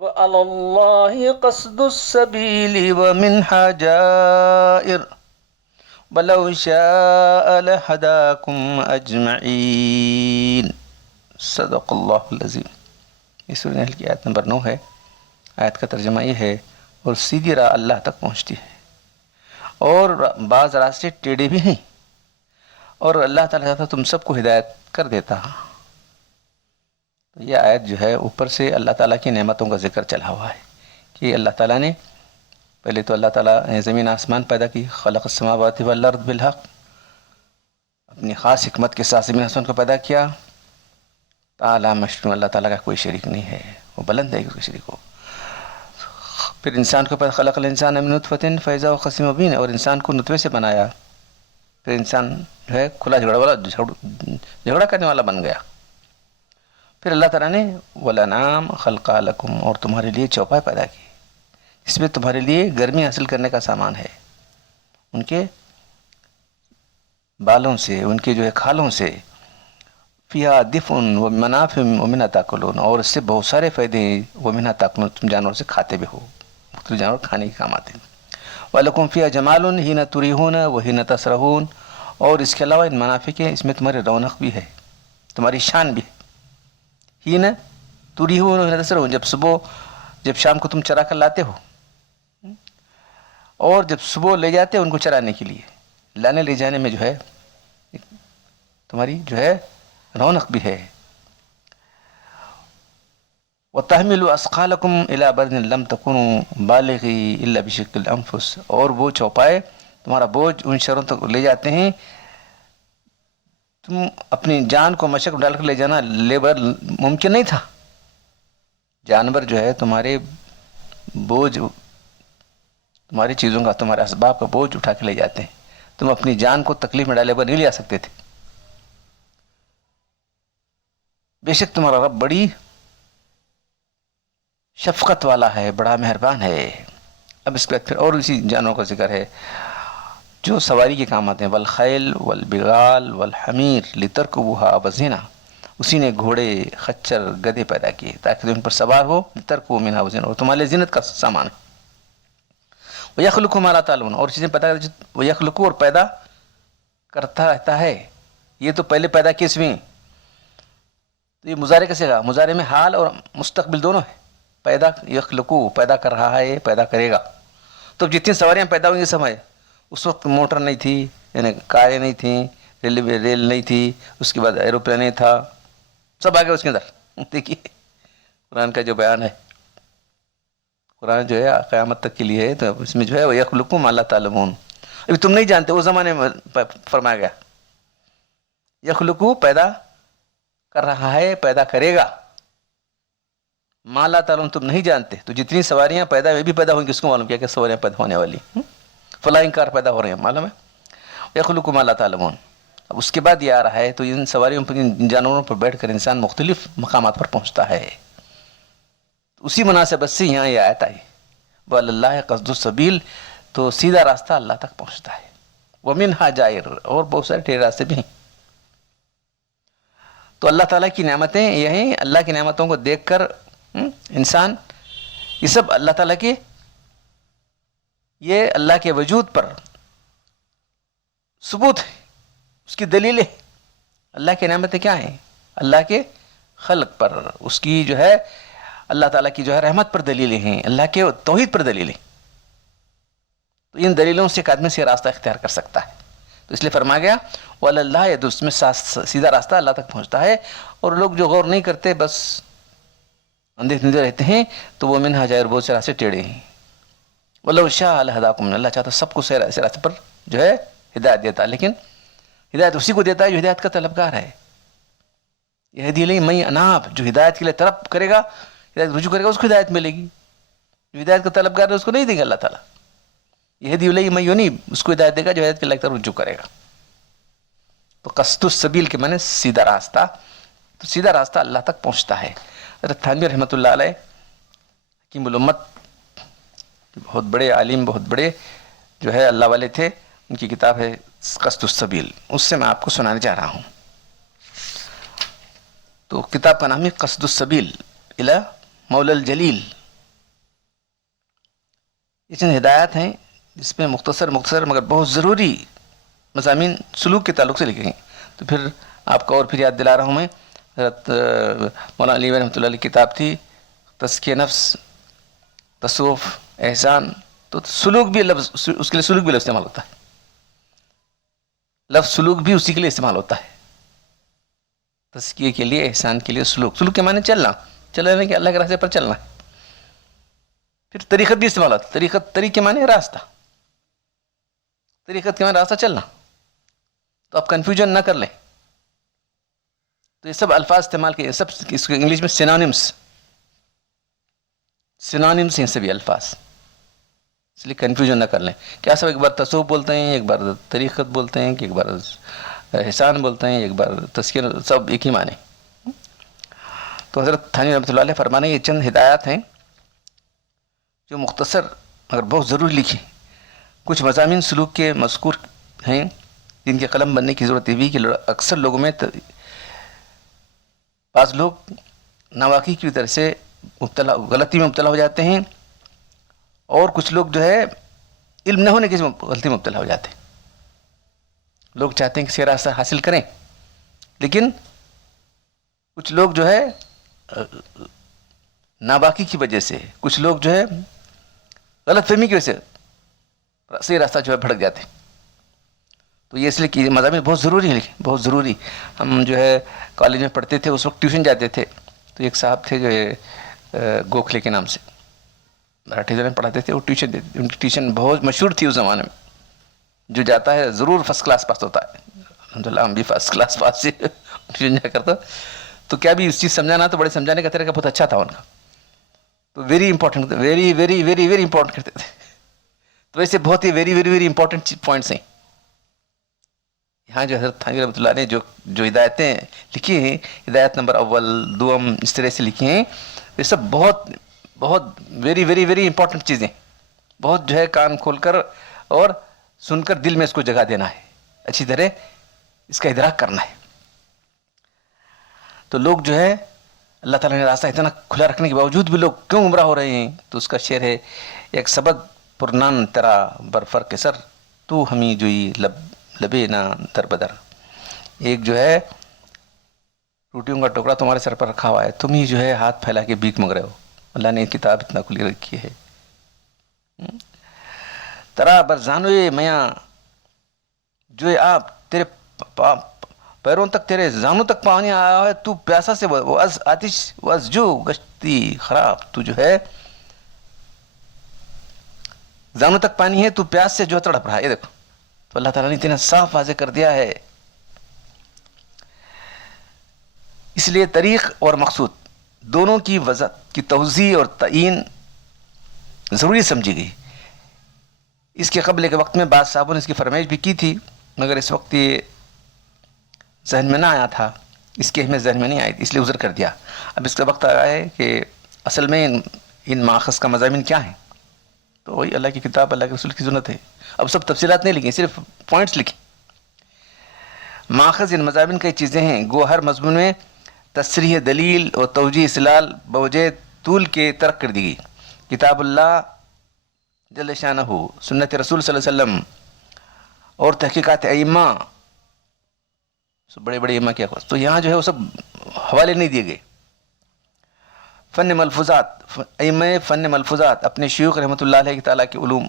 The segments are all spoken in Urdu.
وعلى الله قصد السبيل ومنها جائر ولو شاء لهداكم أجمعين صدق اللہ العظیم۔ یہ سورہ نحل کی آیت نمبر 9 ہے۔ آیت کا ترجمہ یہ ہے، اور سیدھی راہ اللہ تک پہنچتی ہے، اور بعض راستے ٹیڑھے بھی ہیں، اور اللہ تعالیٰ چاہتا تم سب کو ہدایت کر دیتا۔ یہ آیت جو ہے اوپر سے اللہ تعالیٰ کی نعمتوں کا ذکر چلا ہوا ہے کہ اللہ تعالیٰ نے پہلے تو اللہ تعالیٰ نے زمین آسمان پیدا کی، خلق السماوات والارض بالحق، اپنی خاص حکمت کے ساتھ زمین آسمان کو پیدا کیا۔ تعالیٰ مشروع، اللہ تعالیٰ کا کوئی شریک نہیں ہے، وہ بلند ہے کہ کوئی شریک ہو۔ پھر انسان کو پیدا، خلق الانسان من نطفۃ فاذا هو خصیم مبین، اور انسان کو نطفے سے بنایا، پھر انسان جو ہے کھلا جھگڑا کرنے والا بن گیا۔ پھر اللہ تعالیٰ نے وَالْأَنْعَامَ خَلْقَهَا لَكُمْ، اور تمہارے لیے چوپائے پیدا کی، اس میں تمہارے لیے گرمی حاصل کرنے کا سامان ہے، ان کے بالوں سے، ان کے جو ہے کھالوں سے، فِيهَا دِفْءٌ وَمَنَافِعُ وَمِنْهَا تَأْكُلُونَ، اور اس سے بہت سارے فائدے ہیں، وَمِنْهَا تَأْكُلُونَ، تم جانور سے کھاتے بھی ہو، مختلف جانور کھانے کے کام آتے ہیں۔ وَلَكُمْ فِيهَا جَمَالٌ حِينَ تُرِيحُونَ وَحِينَ تَسْرَحُونَ، اور اس کے علاوہ ان منافع کے اس میں تمہاری رونق بھی ہے، تمہاری شان بھی ہے۔ حِينَ تُرِيحُونَ وَحِينَ تَسْرَحُونَ، جب شام کو تم چرا کر لاتے ہو، اور جب صبح لے جاتے ہو ان کو چرانے کے لیے، لانے لے جانے میں جو ہے تمہاری جو ہے رونق بھی ہے۔ وَتَحْمِلُ أَثْقَالَكُمْ إِلَىٰ بَلَدٍ لَمْ تَكُونُوا بَالِغِيهِ إِلَّا بِشِقِّ الْأَنفُسِ، اور وہ چوپائے تمہارا بوجھ ان شہروں تک لے جاتے ہیں، تم اپنی جان کو مشق ڈال کر لے جانا لیبر ممکن نہیں تھا۔ جانور جو ہے تمہارے بوجھ، تمہاری چیزوں کا، تمہارے اسباب کا بوجھ اٹھا کے لے جاتے ہیں، تم اپنی جان کو تکلیف میں ڈالے بغیر نہیں لے آ سکتے تھے۔ بے شک تمہارا رب بڑی شفقت والا ہے، بڑا مہربان ہے۔ اب اس کے بعد پھر اور اسی جانوروں کا ذکر ہے جو سواری کے کام آتے ہیں، والخیل والبغال والحمیر لترکبوها وزینہ، اسی نے گھوڑے، خچر، گدھے پیدا کیے تاکہ تم ان پر سوار ہو، لترکبوا منها وزینہ، اور تمہارے زینت کا سامان ہے۔ وَيَخْلُقُ مَا لَا تَعْلَمُونَ، اور چیزیں پیدا کرتا ہے، وَيَخْلُقُ، اور پیدا کرتا رہتا ہے۔ یہ تو پہلے پیدا کی اس میں، تو یہ مضارع کیسے گا؟ مضارع میں حال اور مستقبل دونوں ہے۔ پیدا، یخلقو، پیدا کر رہا ہے، پیدا کرے گا۔ تو جتنی سواریاں پیدا ہوئیں گی سمجھ، اس وقت موٹر نہیں تھی، یعنی کاریں نہیں تھیں، ریل نہیں تھی، اس کے بعد ایروپلین نہیں تھا، سب آ گیا اس کے اندر۔ دیکھیے قرآن کا جو بیان ہے، قرآن جو ہے قیامت تک کے لیے ہے، تو اس میں جو ہے وَيَخْلُقُ مَا لَا تَعْلَمُونَ، ابھی تم نہیں جانتے، اس زمانے میں فرمایا گیا یخلقو، پیدا کر رہا ہے، پیدا کرے گا، ما لا تعلمون، تم نہیں جانتے۔ تو جتنی سواریاں پیدا ہوئی بھی پیدا ہوئیں گی، اس کو معلوم کیا کہ سواریاں پیدا ہونے والی، فلائنگ کار پیدا ہو رہے ہیں، معلوم ہے۔ یخلق ما لا تعلمون، اب اس کے بعد یہ آ رہا ہے، تو ان سواریوں پر، ان جانوروں پر بیٹھ کر انسان مختلف مقامات پر پہنچتا ہے۔ اسی مناسبت سے یہاں یہ آیت آئی، وَعَلَى اللَّهِ قَصْدُ السَّبِيلِ، تو سیدھا راستہ اللہ تک پہنچتا ہے، وَمِنْهَا جَائِرٌ، اور بہت سارے ٹیڑھے راستے بھی ہیں۔ تو اللہ تعالیٰ کی نعمتیں یہ ہیں، اللہ کی نعمتوں کو دیکھ کر انسان، یہ سب اللہ تعالیٰ کے، یہ اللہ کے وجود پر ثبوت ہے، اس کی دلیلیں۔ اللہ کی نعمتیں کیا ہیں؟ اللہ کے خلق پر، اس کی جو ہے اللہ تعالیٰ کی جو ہے رحمت پر دلیلیں ہیں، اللہ کے توحید پر دلیلیں۔ تو ان دلیلوں سے ایک آدمی سے راستہ اختیار کر سکتا ہے، تو اس لیے فرمایا گیا وَعَلَى اللَّهِ يَدُّ، اس میں سیدھا راستہ اللہ تک پہنچتا ہے، اور لوگ جو غور نہیں کرتے، بس اندھے دھندے رہتے ہیں، تو وہ منہا جائر، بہت سے راستے ٹیڑھے ہیں۔ وَلَوْ شَاءَ لَهَدَاكُمْ، اللہ چاہتا سب کو صحیح راستے پر جو ہے ہدایت دیتا، لیکن ہدایت اسی کو دیتا ہے جو ہدایت کا طلبگار ہے۔ یہدی الیہ من اناب، جو ہدایت کے لیے طلب کرے گا، ہدایت رجوع کرے گا، اس کو ہدایت ملے گی۔ جو ہدایت کا طلبگار ہے اس کو نہیں دے گا اللہ تعالیٰ۔ یہدی الیہ من ینیب، اس کو ہدایت دے گا جو ہدایت کے لیے رجوع کرے گا۔ تو قصد السبیل کے معنی سیدھا راستہ، تو سیدھا راستہ اللہ تک پہنچتا ہے۔ حضرت تھانوی رحمۃ اللہ علیہ حکیم الامت، بہت بڑے عالم، بہت بڑے جو ہے اللہ والے تھے، ان کی کتاب ہے قصد السبیل، اس سے میں آپ کو سنانے جا رہا ہوں۔ تو کتاب کا نام ہے قصد السبیل الی مولا الجلیل یہ چند ہدایات ہیں جس میں مختصر مگر بہت ضروری مضامین سلوک کے تعلق سے لکھے ہیں. تو پھر آپ کو اور پھر یاد دلا رہا ہوں میں، حضرت مولانا علی رحمۃ اللہ علیہ کتاب تھی تزکیہ نفس، تصوف، احسان. تو سلوک بھی لفظ، اس کے لیے سلوک بھی لفظ استعمال ہوتا ہے. لفظ سلوک بھی اسی کے لیے استعمال ہوتا ہے، تزکیے کے لیے، احسان کے لیے. سلوک کے معنی چلنا کہ اللہ کے راستے پر چلنا ہے. پھر طریقت بھی استعمال ہوتا ہے. طریق کے معنی راستہ، طریقت کے معنی راستہ چلنا. تو آپ کنفیوژن نہ کر لیں. تو یہ سب الفاظ استعمال کیے، سب اس کو انگلش میں سینونیمس ہیں سبھی الفاظ، اس لیے کنفیوژن نہ کر لیں. کیا سب ایک بار تصوف بولتے ہیں، ایک بار طریقت بولتے ہیں، کہ ایک بار احسان بولتے ہیں، ایک بار تزکیہ، سب ایک ہی معنی. تو حضرت تھانوی رحمۃ اللہ علیہ فرمانے یہ چند ہدایات ہیں جو مختصر مگر بہت ضروری لکھی. کچھ مضامین سلوک کے مذکور ہیں جن کے قلم بننے کی ضرورت یہ بھی کہ اکثر لوگوں میں بعض لوگ ناواقعی کی طرح سے غلطی میں مبتلا ہو جاتے ہیں، اور کچھ لوگ جو ہے علم نہ ہونے کی غلطی میں مبتلا ہو جاتے ہیں. لوگ چاہتے ہیں کہ صحیح راستہ حاصل کریں، لیکن کچھ لوگ جو ہے ناباکی کی وجہ سے، کچھ لوگ جو ہے غلط فہمی کی وجہ سے صحیح راستہ جو ہے بھٹک جاتے ہیں. تو یہ اس لیے کہ مضامین بہت ضروری ہے، بہت ضروری. ہم جو ہے کالج میں پڑھتے تھے، اس وقت ٹیوشن جاتے تھے. تو ایک صاحب تھے جو گوکھلے کے نام سے، مراٹھی زبان پڑھاتے تھے. وہ ٹیوشن دیتے، ان کی ٹیوشن بہت مشہور تھی اس زمانے میں. جو جاتا ہے ضرور فرسٹ کلاس پاس ہوتا ہے. الحمدللہ ہم بھی فرسٹ کلاس پاس سے ٹیوشن جا کرتا. تو کیا بھی اس چیز سمجھانا تو بڑے سمجھانے کا طریقہ بہت اچھا تھا ان کا. تو very important, very very very very important کرتے تھے. تو ویسے بہت ہی very very very important points ہیں. یہاں جو حضرت تھانوی رحمۃ اللہ نے جو ہدایتیں لکھی ہیں، ہدایت نمبر اول، دوم، اس طرح سے لکھی ہیں، یہ سب بہت بہت ویری ویری ویری امپورٹنٹ چیزیں. بہت جو ہے کان کھول کر اور سن کر دل میں اس کو جگہ دینا ہے، اچھی طرح اس کا ادراک کرنا ہے. تو لوگ جو ہے اللہ تعالیٰ نے راستہ اتنا کھلا رکھنے کے باوجود بھی لوگ کیوں گمراہ ہو رہے ہیں؟ تو اس کا شعر ہے، ایک سبق پرنان تیرا برفر کے سر، تو ہمیں جوئی لبے نہ در بدر. ایک جو ہے روٹیوں کا ٹکڑا تمہارے سر پر رکھا ہوا ہے، تم ہی جو ہے ہاتھ پھیلا کے بھیک مانگ رہے ہو. اللہ نے کتاب اتنا کھلی رکھی ہے. ترا برزانوئے میاں جو آپ تیرے پیروں تک، تیرے زانوں تک پانی آیا ہے، تو پیاسا سے واز آتش واز جو گشتی خراب. تو جو ہے زانوں تک پانی ہے، تو پیاس سے جو ہے تڑپ رہا ہے. یہ دیکھو، تو اللہ تعالیٰ نے اتنا صاف واضح کر دیا ہے. اس لیے طریق اور مقصود دونوں کی وضاحت کی توضیح اور تعین ضروری سمجھی گئی. اس کے قبل کے وقت میں بعض صاحبوں نے اس کی فرمائش بھی کی تھی، مگر اس وقت یہ ذہن میں نہ آیا تھا، اس کی اہمیت ذہن میں نہیں آئی، اس لیے عذر کر دیا. اب اس کا وقت آیا ہے کہ اصل میں ان ماخذ کا مضامین کیا ہیں. تو وہی اللہ کی کتاب، اللہ کے رسول کی سنت ہے. اب سب تفصیلات نہیں لکھیں، صرف پوائنٹس لکھیں. ماخذ ان مضامین کئی چیزیں ہیں، گو ہر مضمون میں تصریح دلیل اور توجیہ استدلال بوجہ طول کے ترک کر دی گئی. کتاب اللہ جل شانہ، سنت رسول صلی اللہ علیہ وسلم اور تحقیقات ائمہ، بڑے بڑے ائمہ کیا خاص. تو یہاں جو ہے وہ سب حوالے نہیں دیے گئے. فن ملفوظات، ائمہ فن ملفوظات اپنے شیوخ رحمۃ اللہ علیہ تعالیٰ کے علوم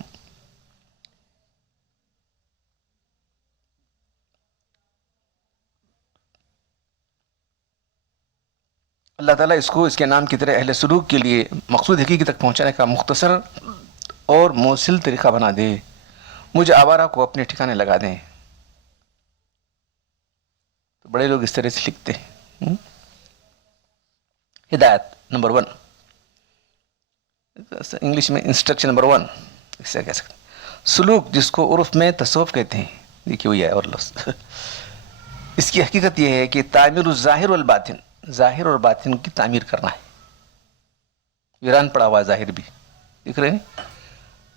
اللہ تعالیٰ اس کو اس کے نام کی طرح اہل سلوک کے لیے مقصود حقیقی تک پہنچانے کا مختصر اور موصل طریقہ بنا دے. مجھ آوارہ کو اپنے ٹھکانے لگا دیں. تو بڑے لوگ اس طرح سے لکھتے ہیں. ہدایت نمبر 1، انگلش میں انسٹرکشن نمبر 1 اس سے کہہ سکتے ہیں. سلوک جس کو عرف میں تصوف کہتے ہیں، دیکھیے وہی ہے اور لفظ. اس کی حقیقت یہ ہے کہ تعمیر الظاہر والباطن، ظاہر اور باطن کی تعمیر کرنا ہے. ویران پڑا ہوا ظاہر بھی، دیکھ رہے ہیں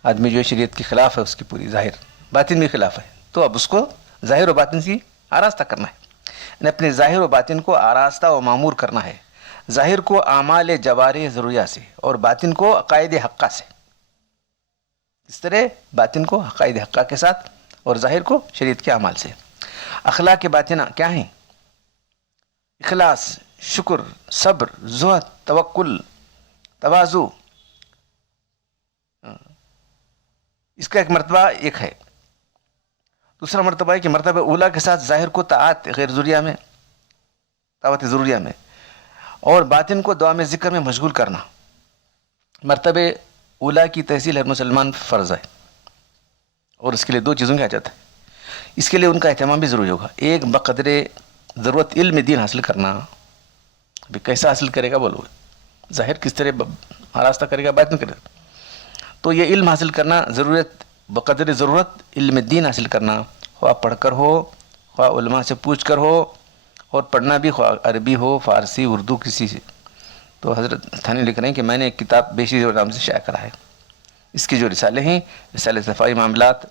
آدمی جو شریعت کے خلاف ہے، اس کی پوری ظاہر باطن بھی خلاف ہے. تو اب اس کو ظاہر و باطن سے آراستہ کرنا ہے، یعنی اپنے ظاہر و باطن کو آراستہ و معمور کرنا ہے. ظاہر کو اعمال جوارح ضروریہ سے اور باطن کو عقائد حقہ سے. اس طرح باطن کو عقائد حقہ کے ساتھ اور ظاہر کو شریعت کے اعمال سے. اخلاق باطنہ کیا ہیں؟ اخلاص، شکر، صبر، زہد، توکل، تواضع. اس کا ایک مرتبہ ایک ہے. دوسرا مرتبہ ہے کہ مرتبہ اولا کے ساتھ ظاہر کو طاعت غیر ضروریہ میں، طاعت ضروریہ میں، اور باطن کو دعا میں ذکر میں مشغول کرنا. مرتبہ اولا کی تحصیل ہر مسلمان فرض ہے، اور اس کے لیے 2 چیزوں کی حاجت ہے. اس کے لیے ان کا اہتمام بھی ضروری ہوگا. ایک بقدر ضرورت علم دین حاصل کرنا. ابھی کیسا حاصل کرے گا بولو، ظاہر کس طرح آراستہ کرے گا، باطن کرے گا. تو یہ علم حاصل کرنا ضرورت، بقدر ضرورت علم دین حاصل کرنا، خواہ پڑھ کر ہو، خواہ علماء سے پوچھ کر ہو، اور پڑھنا بھی خواہ عربی ہو، فارسی، اردو، کسی سے. تو حضرت تھانی لکھ رہے ہیں کہ میں نے ایک کتاب بیشی جو نام سے شائع کرا ہے. اس کے جو رسالے ہیں، رسالے صفائی معاملات،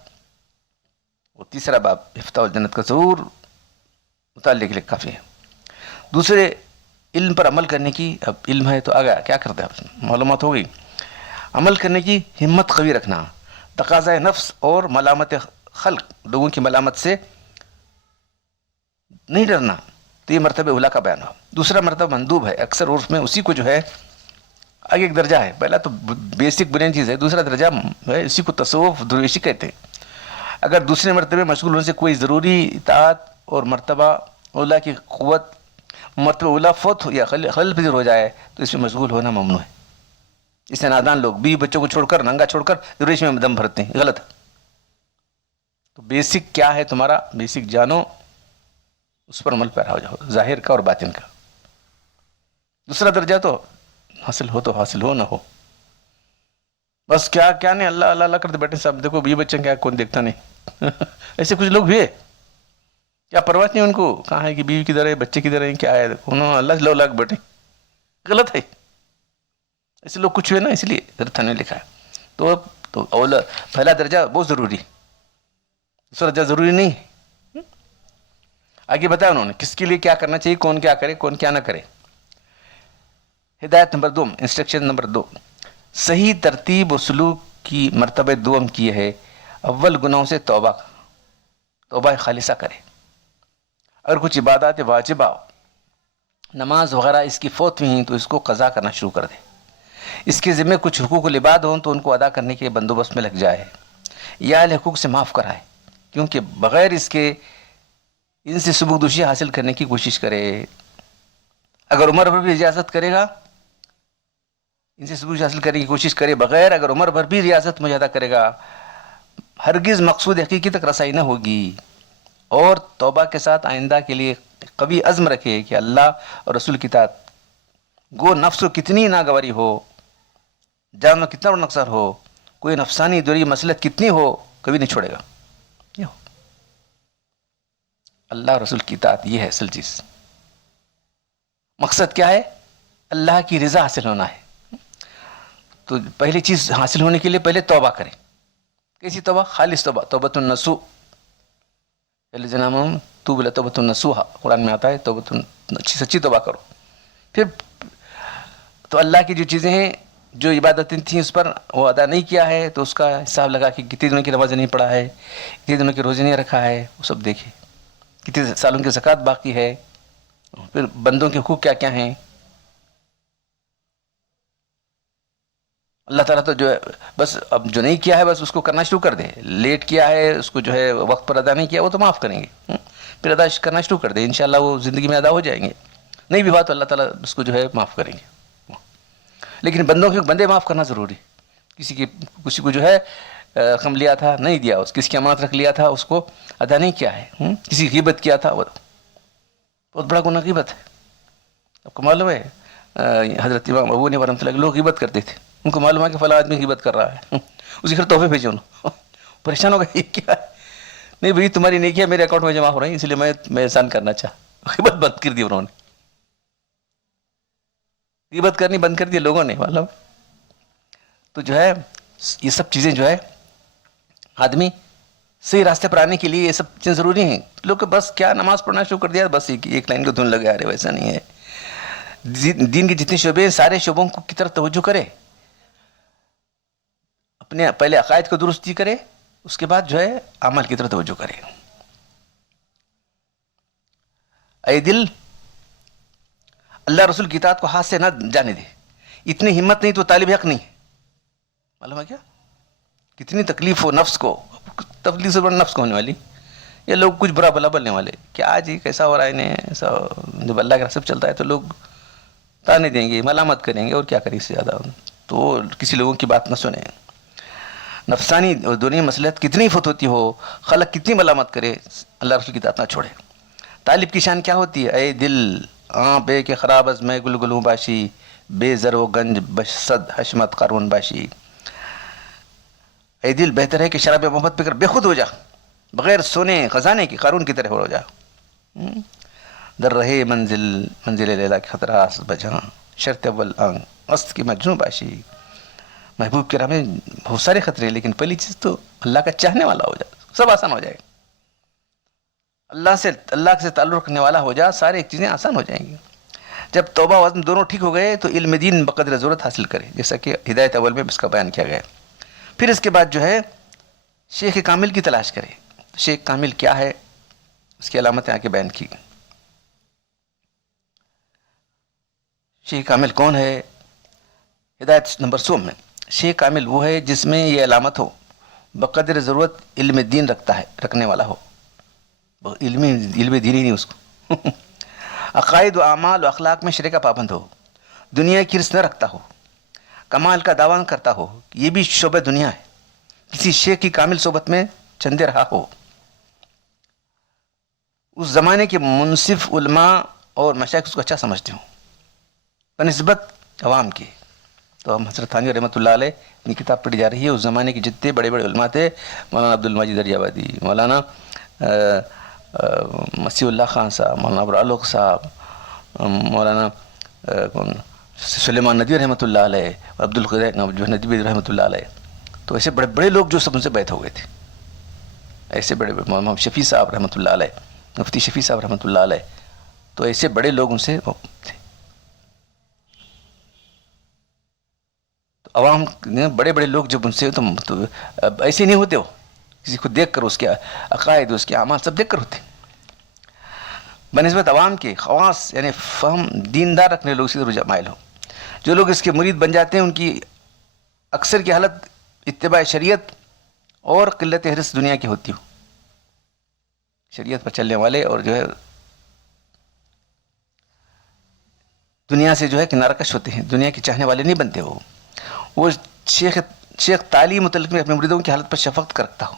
وہ 3 باب افتاء الجنت کا ضرور متعلق لکھ کافی ہے. دوسرے علم پر عمل کرنے کی، اب علم ہے تو آگیا کیا کرتا ہے، معلومات ہو گئی، عمل کرنے کی ہمت قوی رکھنا، تقاضۂ نفس اور ملامت خلق، لوگوں کی ملامت سے نہیں ڈرنا. تو یہ مرتبہ اولا کا بیان ہو. دوسرا مرتبہ مندوب ہے، اکثر عرف میں اسی کو جو ہے آگے ایک درجہ ہے. پہلا تو بیسک بنیادی چیز ہے، دوسرا درجہ ہے اسی کو تصوف درویشی کہتے ہیں. اگر دوسرے مرتبے مشغول ہونے سے کوئی ضروری اطاعت اور مرتبہ اولا کی قوت، مرتبہ اولا فوت ہو یا خلل پذیر ہو جائے تو اس میں مشغول ہونا ممنوع ہے. اس سے نادان لوگ بیوی بچوں کو چھوڑ کر، ننگا چھوڑ کر درویش میں دم بھرتے ہیں، غلط ہے. تو بیسک کیا ہے تمہارا، بیسک جانو، اس پر عمل پیرا ہو جاؤ، ظاہر کا اور باطن کا. دوسرا درجہ تو حاصل ہو تو حاصل ہو، نہ ہو بس کیا نہیں اللہ اللہ اللہ کرتے بیٹھے صاحب. دیکھو بیوی بچے کیا کون دیکھتا نہیں. ایسے کچھ لوگ بھی ہے، کیا پرواہ نہیں ان کو، کہاں ہے کہ بیوی کدھر ہے، بچے کدھر ہیں، کیا ہے، انہوں اللہ سے لو لاکھ بیٹھے. غلط ہے. ایسے لوگ کچھ ہوئے نا، اس لیے حضرت نے لکھا ہے. تو اولا پہلا درجہ بہت ضروری، دوسرا درجہ ضروری نہیں. آگے بتایا انہوں نے کس کے لیے کیا کرنا چاہیے، کون کیا کرے، کون کیا نہ کرے. ہدایت نمبر 2، انسٹرکشن نمبر 2، صحیح ترتیب و سلوک کی مرتبہ دوم کی ہے. اول گناہوں سے توبہ خالصہ کرے. اگر کچھ عبادات واجبہ، نماز وغیرہ اس کی فوت ہوئی ہیں تو اس کو قضا کرنا شروع کر دے. اس کے ذمہ کچھ حقوق العباد ہوں تو ان کو ادا کرنے کے بندوبست میں لگ جائے، یا اہل حقوق سے معاف کرائے، کیونکہ بغیر اس کے ان سے سبکدوشی حاصل کرنے کی کوشش کرے. اگر عمر بھر بھی اجازت کرے گا، ان سے سبکدوشی حاصل کرنے کی کوشش کرے بغیر، اگر عمر بھر بھی ریاست مجاہدہ کرے گا، ہرگز مقصود حقیقی تک رسائی نہ ہوگی. اور توبہ کے ساتھ آئندہ کے لیے قوی عزم رکھے کہ اللہ اور رسول کی اطاعت، گو نفس کو کتنی ناگواری ہو، جان میں کتنا بڑا نقصان ہو، کوئی نفسانی دوری مسلط کتنی ہو، کبھی نہیں چھوڑے گا. یہ ہو اللہ اور رسول کی اطاعت، یہ ہے اصل چیز. مقصد کیا ہے؟ اللہ کی رضا حاصل ہونا ہے. تو پہلی چیز حاصل ہونے کے لیے پہلے توبہ کریں. کیسی توبہ؟ خالص توبہ، توبۃ النصوح. توب الی توبۃ النصوح قرآن میں آتا ہے. توبۃ اچھی سچی توبہ کرو. پھر تو اللہ کی جو چیزیں ہیں، جو عبادتیں تھیں اس پر وہ ادا نہیں کیا ہے تو اس کا حساب لگا کہ کتنے دنوں کی نماز نہیں پڑھا ہے، کتنے دنوں کے روزے نہیں رکھا ہے، وہ سب دیکھے. کتنے سالوں کی زکوٰۃ باقی ہے، پھر بندوں کے حقوق کیا کیا ہیں. اللہ تعالیٰ تو جو ہے بس اب جو نہیں کیا ہے بس اس کو کرنا شروع کر دے. لیٹ کیا ہے اس کو جو ہے وقت پر ادا نہیں کیا، وہ تو معاف کریں گے، پھر ادا کرنا شروع کر دے، انشاءاللہ وہ زندگی میں ادا ہو جائیں گے. نہیں بھی بات تو اللہ تعالیٰ اس کو جو ہے معاف کریں گے. لیکن بندے معاف کرنا ضروری. کسی کو جو ہے رقم لیا تھا نہیں دیا، کسی کی امانت رکھ لیا تھا اس کو ادا نہیں کیا ہے، کسی کی غیبت کیا تھا، وہ بہت بڑا گناہ غیبت ہے. آپ کو معلوم ہے حضرت امام ابو حنیفہ رحمۃ اللہ لوگ غیبت کرتے تھے، ان کو معلوم ہے کہ فلاں آدمی غیبت کر رہا ہے، اسی پھر تحفے بھیجے انہوں. پریشان ہو گئے یہ کیا ہے؟ نہیں بھائی تمہاری نیکیاں میرے اکاؤنٹ میں جمع ہو رہی ہیں، اس لیے میں احسان کرنا چاہا. غیبت بند کر دی انہوں نے، غیبت کرنی بند کر دی لوگوں نے. معلوم تو جو ہے یہ سب چیزیں جو ہے آدمی صحیح راستے پر آنے کے لیے یہ سب چیزیں ضروری ہیں. لوگ بس کیا نماز پڑھنا شروع کر دیا، بس ایک لائن کو دھن لگے آ رہے، ویسا نہیں ہے. دین کے جتنے شعبے ہیں سارے شعبوں کی طرف توجہ کرے، اپنے پہلے عقائد کو درستی کرے، اس کے بعد جو ہے عمل کی طرف توجہ کرے. اے دل، اللہ رسول کی اطاعت کو ہاتھ سے نہ جانے دے. اتنی ہمت نہیں تو طالب حق نہیں. معلوم ہے کیا کتنی تکلیف ہو نفس کو، تکلیف سے بڑا نفس کو ہونے والی. یہ لوگ کچھ برا بلا بولنے والے کیا جی کیسا ہو رہا ہے انہیں، ایسا جب اللہ کا رسول چلتا ہے تو لوگ تانے دیں گے، ملامت کریں گے، اور کیا کریں اس سے زیادہ. تو کسی لوگوں کی بات نہ سنیں. نفسانی اور دنیا مصلحت کتنی فت ہوتی ہو، خلق کتنی ملامت کرے، اللہ رسول کی اطاعت نہ چھوڑے. طالب کی شان کیا ہوتی ہے؟ اے دل بے کے خراب از میں گل گلوں باشی، بے زر و گنج بصد حشمت قارون باشی. اے دل بہتر ہے کہ شراب محبت پہ کر بے خود ہو جا، بغیر سونے خزانے کی قارون کی طرح ہو جا. در رہے منزل لیلا کی خطرات بجہاں، شرط اول آنگ است کی مجنوں باشی. محبوب کے راہ میں بہت سارے خطرے، لیکن پہلی چیز تو اللہ کا چاہنے والا ہو جا، سب آسان ہو جائے. اللہ سے تعلق رکھنے والا ہو جا، سارے چیزیں آسان ہو جائیں گی. جب توبہ و عزم دونوں ٹھیک ہو گئے تو علم دین بقدر ضرورت حاصل کرے، جیسا کہ ہدایت اول میں اس کا بیان کیا گیا. پھر اس کے بعد جو ہے شیخ کامل کی تلاش کرے. شیخ کامل کیا ہے، اس کی علامتیں آ کے بیان کی. شیخ کامل کون ہے؟ ہدایت نمبر 100 میں شیخ کامل وہ ہے جس میں یہ علامت ہو، بقدر ضرورت علم دین رکھنے والا ہو. علم دین ہی نہیں اس کو. عقائد و اعمال و اخلاق میں شرع کا پابند ہو، دنیا کی رس نہ رکھتا ہو، کمال کا دعویٰ کرتا ہو، یہ بھی شعبہ دنیا ہے. کسی شیخ کی کامل صحبت میں چندے رہا ہو. اس زمانے کے منصف علماء اور مشائخ اس کو اچھا سمجھتے ہوں بنسبت عوام کے. تو ہم حضرت تھانوی رحمۃ اللہ علیہ کی کتاب پڑھی جا رہی ہے. اس زمانے کے جتنے بڑے بڑے علماء تھے، مولانا عبد المجید دریابادی، مولانا مسیح اللہ خان صاحب، مولانا ابرالق صاحب، مولانا سلیمان ندوی رحمۃ اللہ علیہ، عبد القدیر ندوی رحمۃ اللہ علیہ. تو ایسے بڑے بڑے لوگ جو سب ان سے بیعت ہو گئے تھے، ایسے بڑے محمد شفیع صاحب رحمۃ اللہ علیہ، مفتی شفیع صاحب رحمۃ اللہ علیہ. تو ایسے بڑے لوگ ان سے تھے. عوام بڑے بڑے لوگ جب ان سے تو ایسے نہیں ہوتے، ہو کسی کو دیکھ کر اس کے عقائد اس کے اعمال سب دیکھ کر ہوتے. بنسبت عوام کے خواص یعنی فہم دیندار رکھنے لوگ اسی طرح مائل ہو. جو لوگ اس کے مرید بن جاتے ہیں ان کی اکثر کی حالت اتباع شریعت اور قلت حرص دنیا کی ہوتی ہو. شریعت پر چلنے والے اور جو ہے دنیا سے جو ہے کنارہ کش ہوتے ہیں، دنیا کے چاہنے والے نہیں بنتے. وہ شیخ تعلیم متعلق میں اپنے مریدوں کی حالت پر شفقت رکھتا ہو.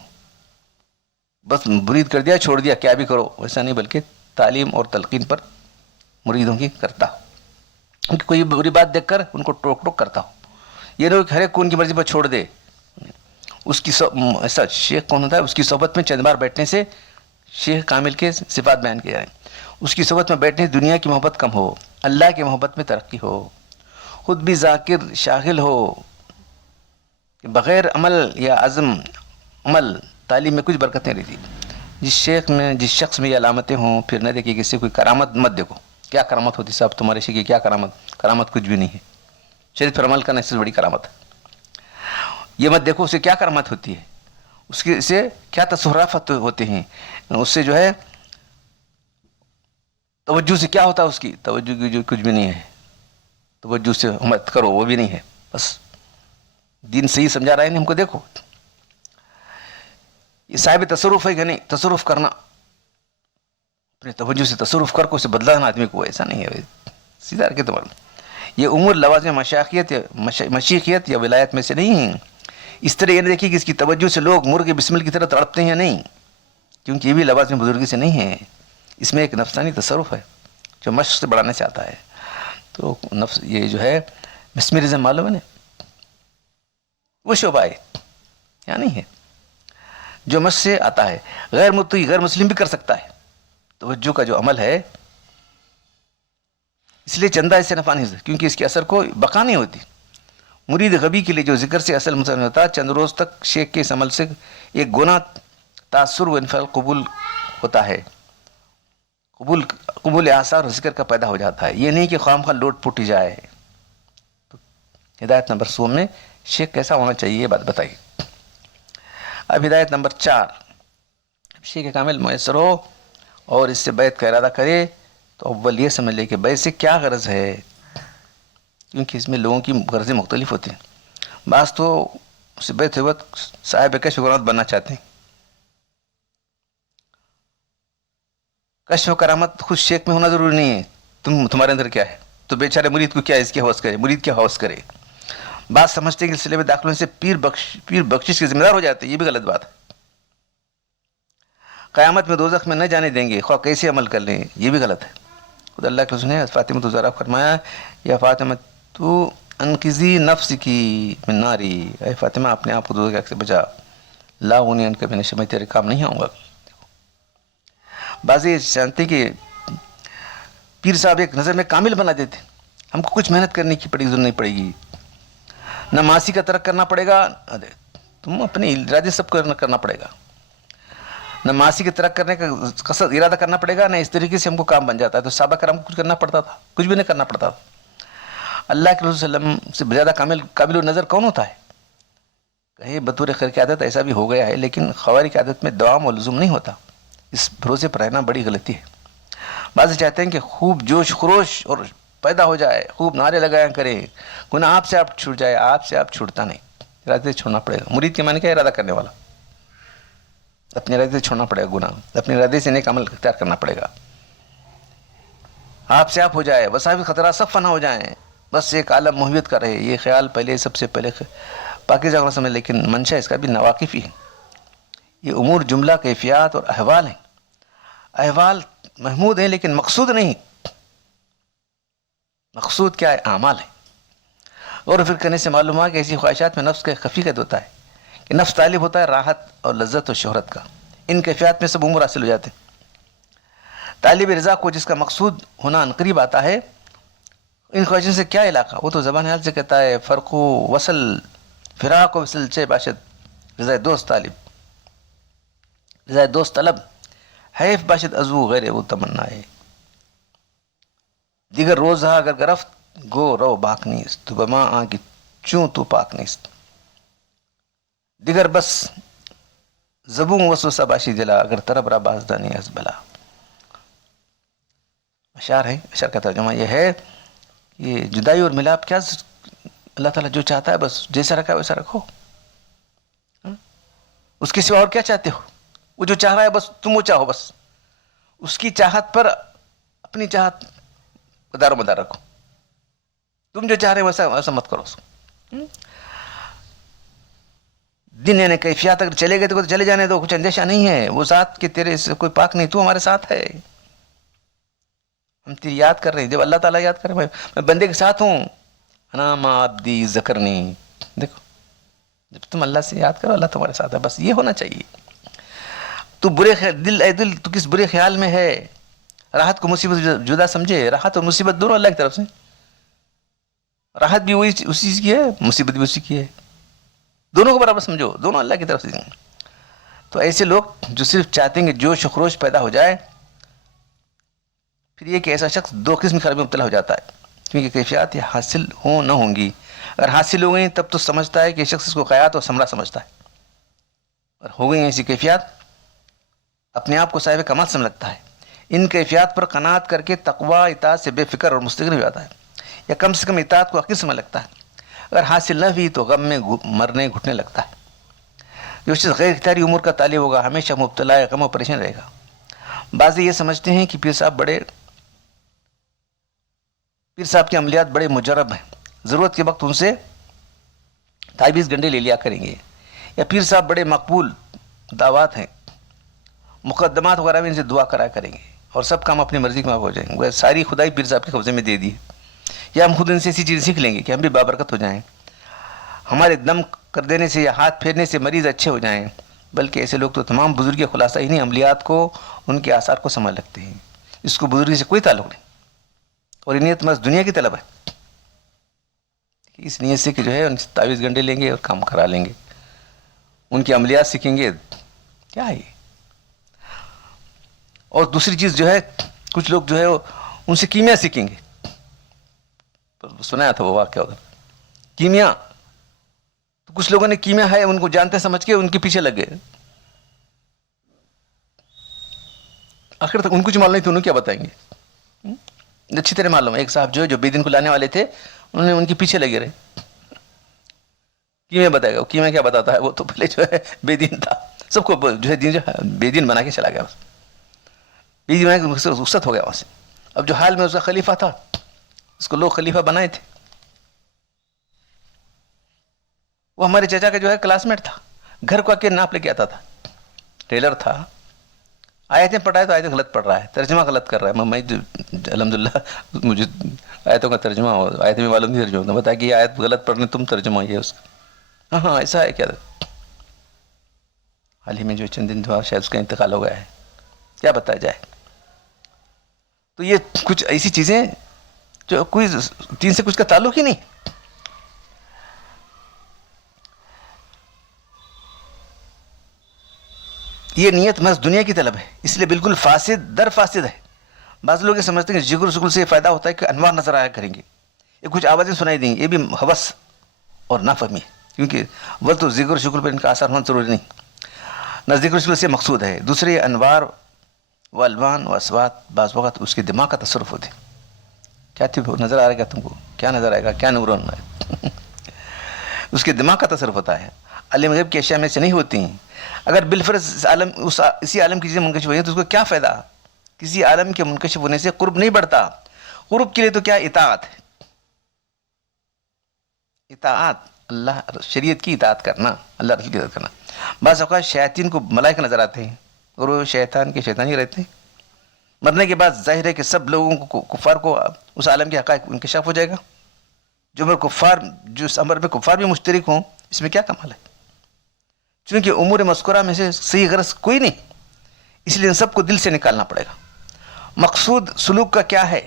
بس مرید کر دیا چھوڑ دیا کیا بھی کرو، ویسا نہیں، بلکہ تعلیم اور تلقین پر مریدوں کی کرتا ہو. ان کی کوئی بری بات دیکھ کر ان کو ٹوک ٹوک کرتا ہو. یہ نہیں کہ ہر ایک کو ان کی مرضی پر چھوڑ دے. اس کی ایسا شیخ کون ہوتا ہے؟ اس کی صحبت میں چند بار بیٹھنے سے شیخ کامل کے صفات بیان کیے جائیں. اس کی صحبت میں بیٹھنے سے دنیا کی محبت کم ہو، اللہ کی محبت میں ترقی ہو، خود بھی ذاکر شاغل ہو، بغیر عمل یا عمل تعلیم میں کچھ برکت نہیں رہتی. جس شخص میں یہ علامتیں ہوں پھر نہ دیکھیے کسی کوئی کرامت مت دیکھو. کیا کرامت ہوتی صاحب تمہارے شیخ کی؟ کیا کرامت کچھ بھی نہیں ہے. شریعت پر عمل کرنا اس سے بڑی کرامت ہے. یہ مت دیکھو اسے کیا کرامت ہوتی ہے، اس کے سے کیا تصورات ہوتے ہیں، اس سے جو ہے توجہ سے کیا ہوتا ہے، اس کی توجہ کی جو کچھ بھی نہیں ہے. توجہ سے مت کرو وہ بھی نہیں ہے. بس دین صحیح سمجھا رہا ہے ہم کو دیکھو. یہ صاحب تصرف ہے کہ نہیں؟ تصرف کرنا اپنے توجہ سے تصرف کر کو اسے بدلانا آدمی کو، ایسا نہیں ہے سیدھا کہ تمہارا. یہ امور لوازم مشیخیت یا ولایت میں سے نہیں ہیں. اس طرح یہ نہیں دیکھیے کہ اس کی توجہ سے لوگ مرغ بسمل کی طرح تڑپتے ہیں، نہیں، کیونکہ یہ بھی لوازم بزرگی سے نہیں ہے. اس میں ایک نفسانی تصرف ہے جو مشق سے بڑھانا چاہتا ہے. تو نفس یہ جو ہے مسمرزم معلوم ہے نا، وہ شعبہ ہے یا نہیں ہے جو مشق سے آتا ہے. غیر متقی غیر مسلم بھی کر سکتا ہے. توجہ کا جو عمل ہے، اس لیے چندہ اس سے نفع نہیں، کیونکہ اس کے اثر کو بقا نہیں ہوتی. مرید غبی کے لیے جو ذکر سے اصل مسلم ہوتا، چند روز تک شیخ کے اس عمل سے ایک گناہ تاثر و انفعال قبول ہوتا ہے، قبول آثار اور ذکر کا پیدا ہو جاتا ہے. یہ نہیں کہ خواہ مخواہ لوٹ پوٹی جائے. تو ہدایت نمبر 100 میں شیخ کیسا ہونا چاہیے یہ بات بتائی. اب ہدایت نمبر 4، شیخ کامل میسر ہو اور اس سے بیعت کا ارادہ کرے تو اول یہ سمجھ لے کہ بیعت سے کیا غرض ہے، کیونکہ اس میں لوگوں کی غرضیں مختلف ہوتی ہیں۔ بعض تو اس سے بیعت ہوئے وقت صاحب کشف و کرامت بننا چاہتے ہیں۔ کشف و کرامت خود شیخ میں ہونا ضروری نہیں ہے، تمہارے اندر کیا ہے تو بیچارے مرید کو کیا اس کی حوص کرے، مرید کیا حوص کرے۔ بعض سمجھتے ہیں کہ سلسلے میں داخل ہونے سے پیر بخشش کے ذمہ دار ہو جاتے ہیں، یہ بھی غلط بات ہے۔ قیامت میں دوزخ میں نہ جانے دیں گے خواہ کیسے عمل کر لیں، یہ بھی غلط ہے۔ خود اللہ کے رسول نے فاطمہ الزہرا فرمایا یا فاطمہ تو انقذی نفس کی من ناری، اے فاطمہ اپنے آپ کو دوزخ کی آگ سے بچا، لا اغنی عنک من الشیء، میں تیرے کام نہیں آؤں گا۔ بعض یہ جانتے ہیں کہ پیر صاحب ایک نظر میں کامل بنا دیتے، ہم کو کچھ محنت کرنے کی ضرورت نہیں پڑے گی، نہ ماسی کا ترک کرنا پڑے گا، تم اپنے ارادے سب کرنا پڑے گا، نہ ماسی کے ترک کرنے کا قصد ارادہ کرنا پڑے گا، نہ اس طریقے سے ہم کو کام بن جاتا ہے۔ تو صحابہ کرام کو کچھ کرنا پڑتا تھا؟ کچھ بھی نہیں کرنا پڑتا تھا۔ اللہ کے رسول صلی اللہ علیہ وسلم سے زیادہ قابل نظر کون ہوتا ہے؟ کہیں بطور خیر کی عادت ایسا بھی ہو گیا ہے، لیکن خواری کی عادت میں دوام و لزوم نہیں ہوتا، اس بھروسے پر رہنا بڑی غلطی ہے۔ بعض چاہتے ہیں کہ خوب جوش خروش اور پیدا ہو جائے، خوب نعرے لگایا کرے، گناہ آپ سے آپ چھوٹ جائے، آپ سے آپ چھوٹتا نہیں، ارادے سے چھوڑنا پڑے گا۔ مرید کے معنی کیا ہے؟ ارادہ کرنے والا، اپنے ارادے سے چھوڑنا پڑے گا گناہ، اپنے ارادے سے نیک عمل اختیار کرنا پڑے گا۔ آپ سے آپ ہو جائے، وسائل خطرات سب فنا ہو جائیں، بس ایک عالم محیط کا رہے، یہ خیال پہلے سب سے پہلے پاکیزہ ہونا سمجھ۔ لیکن منشا اس کا بھی نواقفی ہے۔ یہ امور جملہ کیفیات اور احوال ہیں، احوال محمود ہیں لیکن مقصود نہیں۔ مقصود کیا ہے؟ اعمال ہے۔ اور پھر کرنے سے معلوم ہوا کہ ایسی خواہشات میں نفس کا خفی قید ہوتا ہے کہ نفس طالب ہوتا ہے راحت اور لذت اور شہرت کا، ان کیفیات میں سب امور حاصل ہو جاتے ہیں۔ طالب رضا کو جس کا مقصود ہونا عنقریب آتا ہے، ان خواہشوں سے کیا علاقہ؟ وہ تو زبان حال سے کہتا ہے فرق و وصل فراق و وصل چے باشد رضا دوست طالب، رضا دوست طلب حیف باشد ازو غیر وہ تمنا ہے۔ دیگر روزہ اگر گرفت گو رو باک نیست، تو بما آنکی چون تو پاک نیست۔ دیگر بس زبون وسوسہ باشی دلا، اگر طرب را بازدانی از بلا۔ اشعار ہے، اشعار کا ترجمہ یہ ہے کہ جدائی اور ملاپ کیا، اللہ تعالیٰ جو چاہتا ہے بس جیسا رکھا ہے ویسا رکھو، اس کے سوا اور کیا چاہتے ہو؟ وہ جو چاہ رہا ہے بس تم وہ چاہو، بس اس کی چاہت پر اپنی چاہت دار و مدار رکھو، تم جو چاہ رہے ہیں ویسا مت کرو اس کو۔ دن یعنی کیفیات اگر چلے گئے تو چلے جانے دو، کچھ اندیشہ نہیں ہے، وہ ذات کہ تیرے سے کوئی پاک نہیں، تو ہمارے ساتھ ہے، ہم تیری یاد کر رہے ہیں۔ جب اللہ تعالیٰ یاد کرے میں بندے کے ساتھ ہوں، انام عبدی ذکرنی، دیکھو جب تم اللہ سے یاد کرو اللہ تمہارے ساتھ ہے، بس یہ ہونا چاہیے۔ تو دل تو کس برے خیال میں ہے، راحت کو مصیبت جدا سمجھے، راحت اور مصیبت دونوں اللہ کی طرف سے، راحت بھی وہی اسی کی ہے، مصیبت بھی اسی کی ہے، دونوں کو برابر سمجھو، دونوں اللہ کی طرف سے۔ تو ایسے لوگ جو صرف چاہتے ہیں کہ جوش و خروش پیدا ہو جائے، پھر یہ کہ ایسا شخص دو قسم کی خرابی میں مبتلا ہو جاتا ہے، کیونکہ کیفیات یہ حاصل ہوں نہ ہوں گی، اگر حاصل ہو گئیں تب تو سمجھتا ہے کہ شخص اس کو خیات اور ثمرہ سمجھتا ہے، اور ہو گئی ایسی کیفیات اپنے آپ کو صاحب کمال سمجھ لگتا ہے۔ ان کیفیات پر قناعت کر کے تقوی اطاعت سے بے فکر اور مستغنی ہو جاتا ہے، یا کم سے کم اطاعت کو حقیر سمجھ لگتا ہے، اگر حاصل نہ ہوئی تو غم میں مرنے گھٹنے لگتا ہے۔ جو شخص غیر اختیاری امور کا طالب ہوگا ہمیشہ مبتلا غم و پریشان رہے گا۔ بعض یہ سمجھتے ہیں کہ پیر صاحب کے عملیات بڑے مجرب ہیں، ضرورت کے وقت ان سے تعویذ گنڈے لے لیا کریں گے، یا پیر صاحب بڑے مقبول دعوات ہیں، مقدمات وغیرہ میں ان سے دعا کرا کریں گے، اور سب کام اپنی مرضی کے ہو جائیں گے، ساری خدائی پیر صاحب کے قبضے میں دے دی، یا ہم خود ان سے ایسی چیزیں سیکھ لیں گے کہ ہم بھی بابرکت ہو جائیں، ہمارے دم کر دینے سے یا ہاتھ پھیرنے سے مریض اچھے ہو جائیں۔ بلکہ ایسے لوگ تو تمام بزرگی خلاصہ انہیں عملیات کو، ان کے آثار کو سمجھ لگتے ہیں، اس کو بزرگی سے کوئی تعلق نہیں، اور نیت بس دنیا کی طلب ہے، اس نیت سے کہ جو ہے ان سے تعویذ گنڈے لیں گے اور کام کرا لیں گے، ان کی عملیات سیکھیں گے، کیا ہے۔ اور دوسری چیز جو ہے کچھ لوگ جو ہے ان سے کیمیا سیکھیں گے، سنایا تھا وہ واقعہ ادھر، کیمیا کچھ لوگوں نے کیمیا ہے ان کو جانتے سمجھ کے ان کے پیچھے لگ گئے. آخر تک ان کو جو معلوم نہیں تھا انہوں کیا بتائیں گے. اچھی طرح معلوم ہے ایک صاحب جو بے دین کو لانے والے تھے انہوں نے ان کے پیچھے لگے رہے. کیمیا بتائے گا, کیمیا کیا بتاتا ہے, وہ تو پہلے جو ہے بے دین تھا, سب کو جو ہے دین جو ہے بے دین بنا کے چلا گیا, بے دین بنا کے رخصت ہو گیا وہاں سے. اب جو حال میں اس کا خلیفہ تھا اس کو لوگ خلیفہ بنائے تھے, وہ ہمارے چچا کا جو ہے کلاس میٹ تھا, گھر کو آ کے ناپ لے کے آتا تھا, ٹیلر تھا. آیتیں پڑھائے تو آیتیں غلط پڑھ رہا ہے, ترجمہ غلط کر رہا ہے. میں الحمدللہ مجھے آیتوں کا ترجمہ آیتیں میں معلوم نہیں ترجمہ, بتایا کہ یہ آیت غلط پڑھنے تم ترجمہ یہ اس کا. ہاں ایسا ہے کیا. حال ہی میں جو چند دن ہوا شاید اس کا انتقال ہو گیا ہے, کیا بتایا جائے. تو یہ کچھ ایسی چیزیں جو کوئی دین سے کچھ کا تعلق ہی نہیں. یہ نیت محض دنیا کی طلب ہے, اس لیے بالکل فاسد در فاسد ہے. بعض لوگ یہ سمجھتے ہیں کہ ذکر شکر سے یہ فائدہ ہوتا ہے کہ انوار نظر آیا کریں گے, یہ کچھ آوازیں سنائی دیں گی, یہ بھی ہوس اور نافہمی ہے. کیونکہ وہ تو ذکر شکر پر ان کا اثر ہونا ضروری نہیں, نہ ذکر شکر سے مقصود ہے. دوسرے انوار و الوان و اصوات بعض وقت اس کے دماغ کا تصرف ہوتے. کیا نظر آ رہا ہے, کیا تم کو کیا نظر آئے گا, کیا نوران ہے. اس کے دماغ کا تصرف ہوتا ہے, علم غیب کی اشیاء میں سے نہیں ہوتی ہیں. اگر بالفرض اسی عالم کی چیزیں منکشف ہوئی ہیں تو اس کو کیا فائدہ. کسی عالم کے منکشف ہونے سے قرب نہیں بڑھتا. قرب کے لیے تو کیا اطاعت ہے, اطاعت اللہ شریعت کی اطاعت کرنا, اللہ رسول کی اطاعت کرنا. بعض اوقات شیاطین کو ملائکہ نظر آتے ہیں اور وہ شیطان کے شیطان ہی رہتے ہیں. مرنے کے بعد ظاہر ہے کہ سب لوگوں کو کفار کو اس عالم کے حقائق انکشاف ہو جائے گا. جو اس امر میں کفار بھی مشترک ہوں, اس میں کیا کمال ہے. چونکہ امور مذکورہ میں سے صحیح غرض کوئی نہیں, اس لیے ان سب کو دل سے نکالنا پڑے گا. مقصود سلوک کا کیا ہے,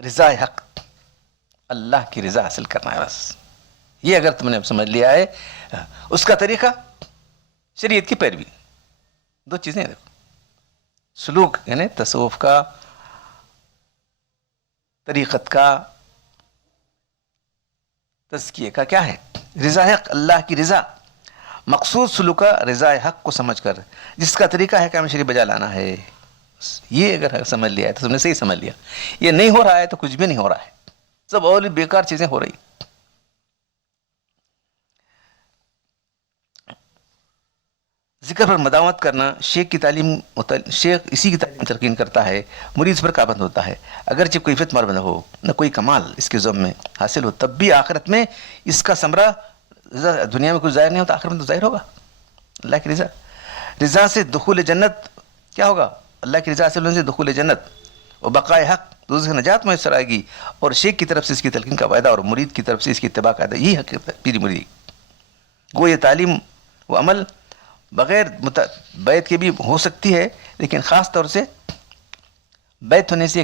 رضا حق, اللہ کی رضا حاصل کرنا ہے بس. یہ اگر تم نے سمجھ لیا ہے, اس کا طریقہ شریعت کی پیروی. دو چیزیں ہیں دیکھو, سلوک یعنی تصوف کا, طریقت کا, تزکیے کا کیا ہے, رضا حق, اللہ کی رضا. مقصود سلوک کا رضا حق کو سمجھ کر جس کا طریقہ ہے کام شریف بجا لانا ہے. یہ اگر سمجھ لیا ہے تو تم نے صحیح سمجھ لیا. یہ نہیں ہو رہا ہے تو کچھ بھی نہیں ہو رہا ہے, سب اور بیکار چیزیں ہو رہی. ذکر پر مداومت کرنا, شیخ کی تعلیم, شیخ اسی کی تعلیم تلقین کرتا ہے, مرید پر پابند ہوتا ہے. اگرچہ کوئی فتح مربند ہو, نہ کوئی کمال اس کے ذم میں حاصل ہو, تب بھی آخرت میں اس کا ثمرہ دنیا میں کچھ ظاہر نہیں ہوتا, آخرت میں تو ظاہر ہوگا. اللہ کی رضا, رضا سے دخول جنت کیا ہوگا, اللہ کی رضا حاصل ہونے سے دخول جنت اور بقائے حق, دوسرے سے نجات میسر آئے گی. اور شیخ کی طرف سے اس کی تلقین کا وعدہ اور مرید کی طرف سے اس کی اتباع کا وعدہ, یہی حقیقت ہے پیری مرید. گو یہ تعلیم و عمل بغیر بیعت کے بھی ہو سکتی ہے, لیکن خاص طور سے بیعت ہونے سے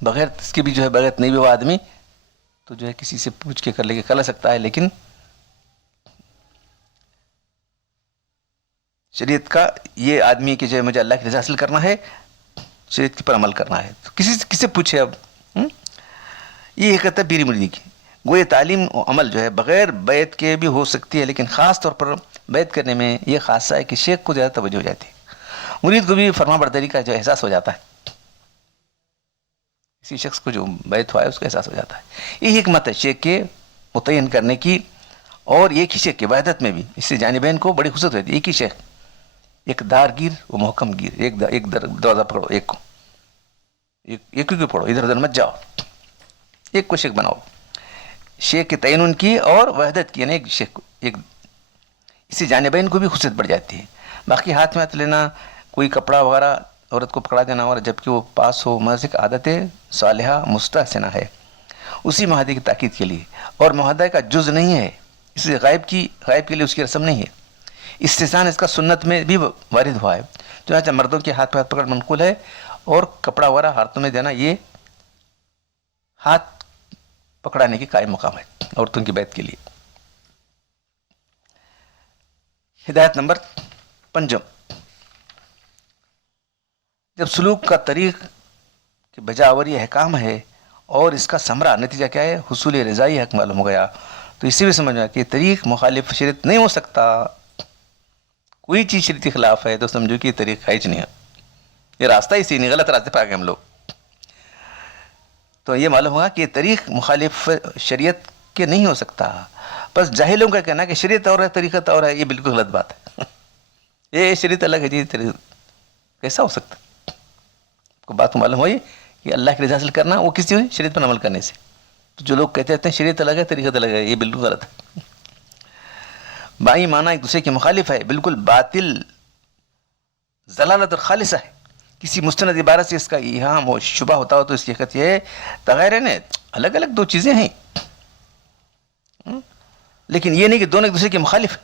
بغیر اس کے بھی جو ہے بیعت نہیں بھی ہوا آدمی تو جو ہے کسی سے پوچھ کے کر لے کے کر سکتا ہے. لیکن شریعت کا یہ آدمی کہ جو ہے مجھے اللہ کی رضا حاصل کرنا ہے, شریعت پر عمل کرنا ہے, تو کسی سے پوچھے. اب یہ حقیقت ہے پیری مریدی کی. وہ یہ تعلیم و عمل جو ہے بغیر بیعت کے بھی ہو سکتی ہے, لیکن خاص طور پر بیعت کرنے میں یہ خاصہ ہے کہ شیخ کو زیادہ توجہ ہو جاتی ہے, مرید کو بھی فرما برداری کا جو احساس ہو جاتا ہے. کسی شخص کو جو بیعت ہوا ہے اس کا احساس ہو جاتا ہے. یہ حکمت ہے شیخ کے متعین کرنے کی, اور ایک ہی شیخ کی وحدت میں بھی اس سے جانبین کو بڑی خصوصیت ہوتی ہے. ایک ہی شیخ, ایک دار گیر و محکم گیر, ایک دروازہ پکڑو, ایک کو ایک کو پڑھو, ادھر ادھر مت جاؤ, ایک کو شیخ بناؤ. شیخ کے تعین کی اور وحدت کی, یعنی ایک شیخ کو, ایک اس سے جانبین کو بھی خصوصیت بڑھ جاتی ہے. باقی ہاتھ میں ہاتھ لینا, کوئی کپڑا وغیرہ عورت کو پکڑا دینا, اور جبکہ وہ پاس ہو, محض ایک عادت صالحہ مستحسنہ ہے اسی معاہدے کی تاکید کے لیے, اور معاہدہ کا جز نہیں ہے, اس لیے غائب کے لیے اس کی رسم نہیں ہے. استحسان اس کا سنت میں بھی وارد ہوا ہے, چنانچہ مردوں کے ہاتھ پہ ہاتھ پکڑ منقول ہے, اور کپڑا وغیرہ ہاتھوں میں دینا یہ ہاتھ پکڑانے کے قائم مقام ہے عورتوں کی بیعت کے لیے. ہدایت نمبر 5, جب سلوک کا طریق کی بجاوری احکام ہے اور اس کا ثمرہ نتیجہ کیا ہے؟ حصول رضائی حق معلوم ہو گیا. تو اس سے بھی سمجھ میں کہ یہ طریق مخالف شریعت نہیں ہو سکتا. کوئی چیز شریعت کے خلاف ہے تو سمجھو کہ یہ طریق خیج نہیں ہے، یہ راستہ ہی صحیح نہیں، غلط راستے پہ آ گئے ہم لوگ. تو یہ معلوم ہوگا کہ یہ طریق مخالف شریعت کے نہیں ہو سکتا. بس جاہلوں کا کہنا کہ شریعت اور ہے طریقت اور ہے، یہ بالکل غلط بات ہے. یہ شریعت الگ ہے جی، کیسا ہو سکتا؟ کو بات معلوم ہوئی کہ اللہ کی رضا حاصل کرنا وہ کسی شریعت پر عمل کرنے سے. تو جو لوگ کہتے ہیں شریعت الگ ہے طریقت الگ ہے، یہ بالکل غلط ہے. بائی معنی ایک دوسرے کے مخالف ہے، بالکل باطل ضلالت اور خالصہ ہے. کسی مستند عبارت سے اس کا ایہام ہو، شبہ ہوتا ہو تو اس کی حقیقت یہ ہے تغیر ہے، الگ الگ دو چیزیں ہیں، لیکن یہ نہیں کہ دونوں ایک دوسرے کے مخالف ہیں.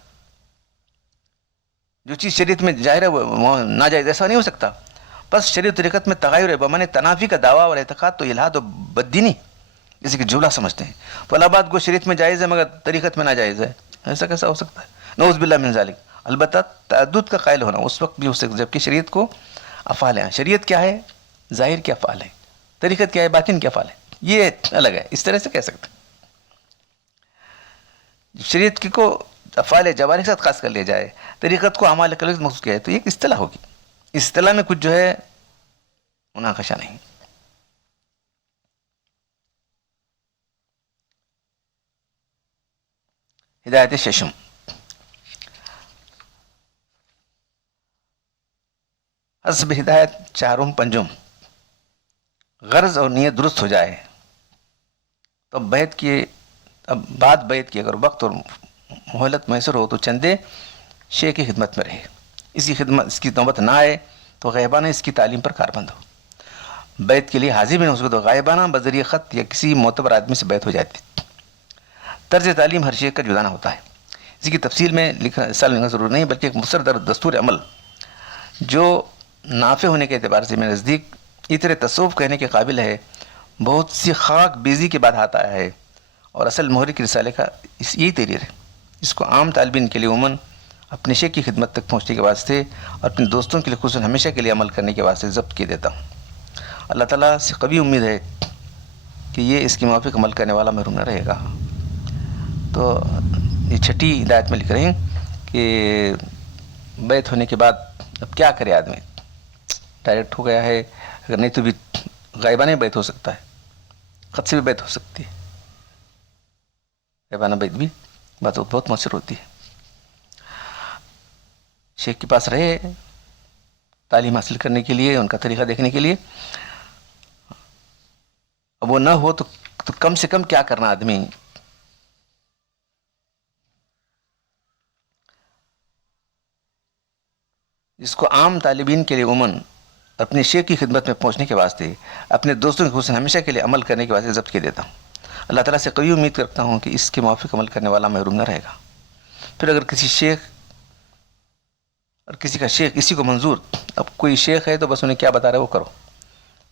جو چیز شریعت میں ظاہر ہے وہ ناجائز، ایسا نہیں ہو سکتا. بس شریعت طریقت میں تغیر ہے بمانے تنافی کا دعویٰ اور اعتقاد تو الہاد و بددینی، جیسے کہ جملہ سمجھتے ہیں. فلاں بات کو شریعت میں جائز ہے مگر طریقت میں ناجائز ہے، ایسا کیسا ہو سکتا ہے؟ نعوذ باللہ من ذالک. البتہ تعدد کا قائل ہونا اس وقت بھی ہو سکتا ہے جبکہ شریعت کو افعال ہیں. شریعت کیا ہے؟ ظاہر کے افعال ہے. طریقت کیا ہے؟ باطن کے افعال ہے. یہ الگ ہے، اس طرح سے کہہ سکتے ہیں. شریعت کی کو افعال جوارح کے ساتھ خاص کر لیا جائے، طریقت کو اعمال قلب مخصوص کیا ہے، تو یہ ایک اصطلاح ہوگی. اس اصطلاح میں کچھ جو ہے مناقشہ نہیں. ہدایت ششم، حسب ہدایت چارم پنجم. غرض اور نیت درست ہو جائے تو بیعت کی، اب بعد بیعت کی اگر وقت اور مہلت میسر ہو تو چندے شیخ کی خدمت میں رہے. اس کی نوبت نہ آئے تو غیبانہ اس کی تعلیم پر کاربند ہو. بیعت کے لیے حاضر بھی نہ ہو سکے تو غائبانہ بذریعہ خط یا کسی معتبر آدمی سے بیعت ہو جاتی. طرز تعلیم ہر شیخ کا جدانا ہوتا ہے. اسی کی تفصیل میں لکھنا ضرور نہیں، بلکہ ایک مختصر دستور عمل جو نافع ہونے کے اعتبار سے میرے نزدیک اتر تصوف کہنے کے قابل ہے. بہت سی خاک بیزی کے بعد ہاتھ آیا ہے اور اصل محرک رسالے کا یہی تحریر ہے. اس کو عام طالبین کے لیے عموماً اپنے شیخ کی خدمت تک پہنچنے کے واسطے اور اپنے دوستوں کے لیے خصوصاً ہمیشہ کے لیے عمل کرنے کے واسطے ضبط کیے دیتا ہوں. اللہ تعالیٰ سے قوی امید ہے کہ یہ اس کے موافق عمل کرنے والا محروم نہ رہے گا. تو یہ چھٹی ہدایت میں لکھ رہے ہیں کہ بیعت ہونے کے بعد اب کیا کرے آدمی؟ ڈائریکٹ ہو گیا ہے، اگر نہیں تو بھی غائبانہ بیعت ہو سکتا ہے، خط سے بھی بیعت ہو سکتی ہے. غائبانہ بیعت بھی بات بہت مؤثر ہوتی ہے. شیخ کے پاس رہے تعلیم حاصل کرنے کے لیے، ان کا طریقہ دیکھنے کے لیے. اب وہ نہ ہو تو کم سے کم کیا کرنا آدمی؟ جس کو عام طالبین کے لیے عموماً اپنے شیخ کی خدمت میں پہنچنے کے واسطے اپنے دوستوں کے خصوصاً ہمیشہ کے لیے عمل کرنے کے واسطے ضبط کیے دیتا ہوں. اللہ تعالیٰ سے قوی امید کرتا ہوں کہ اس کے موافق عمل کرنے والا محروم نہ رہے گا. پھر اگر کسی شیخ اور کسی کا شیخ اسی کو منظور، اب کوئی شیخ ہے تو بس انہیں کیا بتا رہا ہے وہ کرو،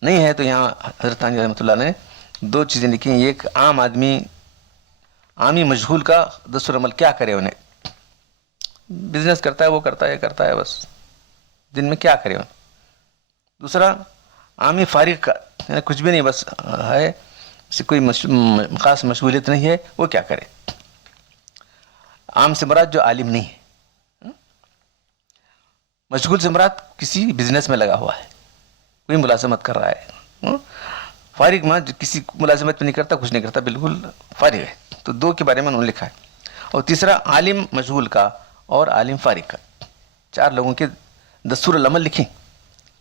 نہیں ہے تو یہاں حضرت تانوی رحمۃ اللہ نے دو چیزیں لکھی ہیں. ایک عام آدمی، عامی مشغول کا دستور عمل کیا کرے، انہیں بزنس کرتا ہے وہ کرتا ہے بس دن میں کیا کرے. دوسرا عامی فارغ کا، یعنی کچھ بھی نہیں بس ہے، اسے کوئی خاص مشغولیت نہیں ہے، وہ کیا کرے. عام سے مراد جو عالم نہیں ہے، مشغول سے مراد کسی بزنس میں لگا ہوا ہے، کوئی ملازمت کر رہا ہے. فارغ مراد جو کسی ملازمت میں نہیں کرتا، کچھ نہیں کرتا، بالکل فارغ ہے. تو دو کے بارے میں انہوں نے لکھا ہے. اور تیسرا عالم مشغول کا اور عالم فارغ کا، چار لوگوں کے دستور العمل لکھیں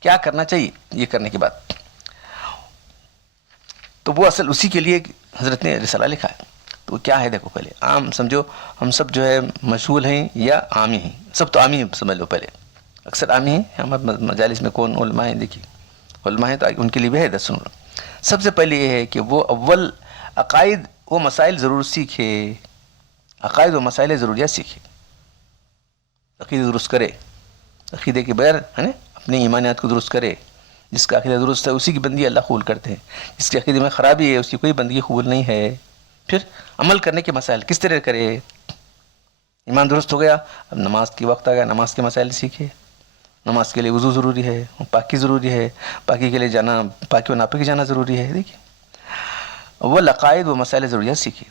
کیا کرنا چاہیے یہ کرنے کے بعد. تو وہ اصل اسی کے لیے حضرت نے رسالہ لکھا ہے. تو کیا ہے دیکھو، پہلے عام سمجھو، ہم سب جو ہے مشغول ہیں یا عامی ہیں، سب تو عامی ہیں سمجھ لو. پہلے اکثر عامی ہیں، ہمارے مجالس میں کون علماء ہیں، دیکھیے علماء ہیں تو ان کے لیے بھی ہے دس سنو. سب سے پہلے یہ ہے کہ وہ اول عقائد و مسائل ضرور سیکھے، عقائد و مسائل ضروریات سیکھے، عقیدہ درست کرے. عقیدے کے بغیر ہے نا اپنی ایمانیات کو درست کرے. جس کا عقیدہ درست ہے اسی کی بندگی اللہ قبول کرتے ہیں. جس کے عقیدے میں خرابی ہے اس کی کوئی بندگی قبول نہیں ہے. پھر عمل کرنے کے مسائل کس طرح کرے. ایمان درست ہو گیا، اب نماز کی وقت آ گیا، نماز کے مسائل سیکھے. نماز کے لیے وضو ضروری ہے، پاکی ضروری ہے، پاکی کے لیے جانا، پاکی و ناپاکی جانا ضروری ہے. دیکھیے وہ عقائد و مسائل ضروریات سیکھے،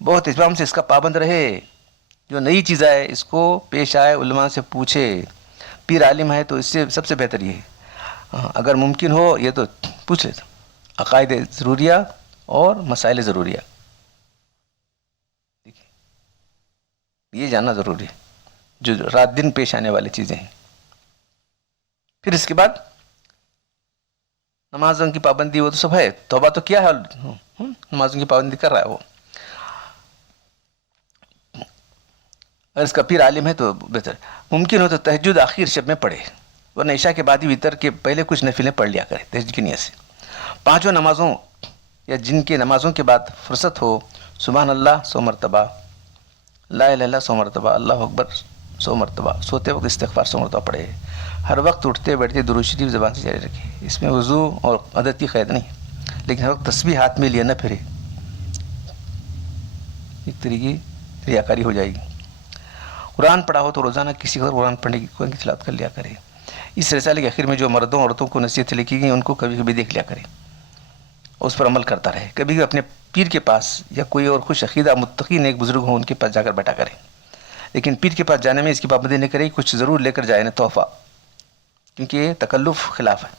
بہت اہتمام سے اس کا پابند رہے، جو نئی چیز آئے اس کو پیش آئے علماء سے پوچھے، پیر عالم ہے تو اس سے سب سے بہتر یہ ہے، اگر ممکن ہو یہ تو پوچھ لیتا، عقائد ضروریہ اور مسائل ضروریہ یہ جاننا ضروری ہے، جو رات دن پیش آنے والی چیزیں ہیں۔ پھر اس کے بعد نمازوں کی پابندی، وہ تو سب ہے، توبہ تو کیا ہے، نمازوں کی پابندی کر رہا ہے وہ، اگر اس کا پیر عالم ہے تو بہتر، ممکن ہو تو تہجد آخر شب میں پڑھے، ورنہ عشاء کے بعد ہی وتر کے پہلے کچھ نفلیں پڑھ لیا کرے تہجد کی نیت سے۔ پانچوں نمازوں یا جن کے نمازوں کے بعد فرصت ہو، سبحان اللہ 100 مرتبہ، لا الہ الا اللہ 100 مرتبہ، اللہ اکبر 100 مرتبہ، سوتے وقت استغفار 100 مرتبہ پڑھے، ہر وقت اٹھتے بیٹھتے درود شریف زبان سے جاری رکھے، اس میں وضو اور عدد کی قید نہیں ہے، لیکن ہر وقت تسبیح ہاتھ میں لیے نہ پھرے، ایک طریقے ریاکاری ہو جائے گی۔ قرآن پڑھا ہو تو روزانہ کسی اور قرآن پڑھنے کی قرآن کی تلاوت کر لیا کرے۔ اس رسالے کے آخر میں جو مردوں عورتوں کو نصیحتیں لکھی گئی ان کو کبھی کبھی دیکھ لیا کرے، اس پر عمل کرتا رہے، کبھی کبھی اپنے پیر کے پاس یا کوئی اور خوش عقیدہ متقی نیک بزرگ ہوں ان کے پاس جا کر بیٹھا کرے، لیکن پیر کے پاس جانے میں اس کی پابندی نہیں کرے، کچھ ضرور لے کر جائے نا تحفہ، کیونکہ یہ تکلف خلاف ہے،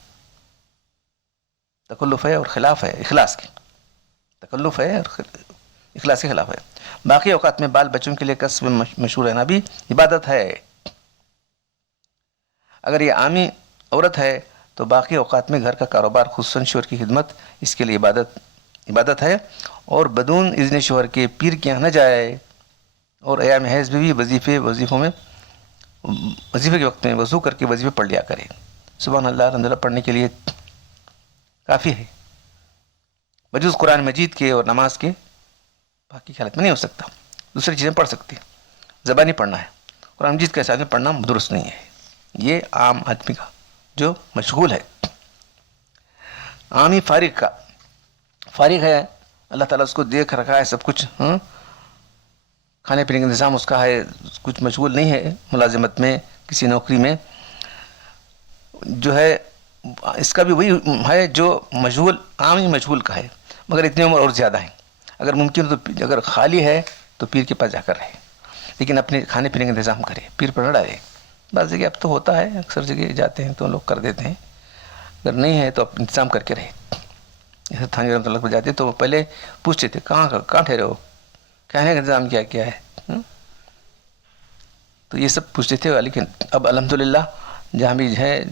تکلف ہے اور خلاف ہے اخلاص کے، تکلف ہے اور اخلاص کے خلاف ہے۔ باقی اوقات میں بال بچوں کے لیے کسب مشہور رہنا بھی عبادت ہے، اگر یہ عامی عورت ہے تو باقی اوقات میں گھر کا کاروبار خصوصاً شوہر کی خدمت اس کے لیے عبادت ہے، اور بدون اذن شوہر کے پیر کے یہاں نہ جائے، اور ایام حیض میں بھی وظیفے کے وقت میں وضو کر کے وظیفے پڑھ لیا کرے، سبحان اللہ الحمدللہ پڑھنے کے لیے کافی ہے، بجوز قرآن مجید کے اور نماز کے باقی حالت میں نہیں ہو سکتا، دوسری چیزیں پڑھ سکتی ہیں، زبانی پڑھنا ہے، قرآن مجید کے حساب میں پڑھنا درست نہیں ہے، یہ عام آدمی کا جو مشغول ہے، عامی فارغ ہے، اللہ تعالیٰ اس کو دیکھ رکھا ہے سب کچھ، کھانے پینے کا انتظام اس کا ہے، کچھ مشغول نہیں ہے ملازمت میں کسی نوکری میں، جو ہے اس کا بھی وہی ہے جو عامی مشغول کا ہے، مگر اتنی عمر اور زیادہ ہے، اگر ممکن ہو تو اگر خالی ہے تو پیر کے پاس جا کر رہے، لیکن اپنے کھانے پینے کا انتظام کرے، پیر پر نہ ڈالے، بعض جگہ اب تو ہوتا ہے، اکثر جگہ جاتے ہیں تو لوگ کر دیتے ہیں، اگر نہیں ہے تو انتظام کر کے رہے، جیسے تھانوی رحمۃ اللہ کو جاتے تو پہلے پوچھتے تھے کہاں ٹھہرے ہو، کہنے کا انتظام کیا ہے، تو یہ سب پوچھتے تھے، لیکن اب الحمدللہ جہاں بھی ہے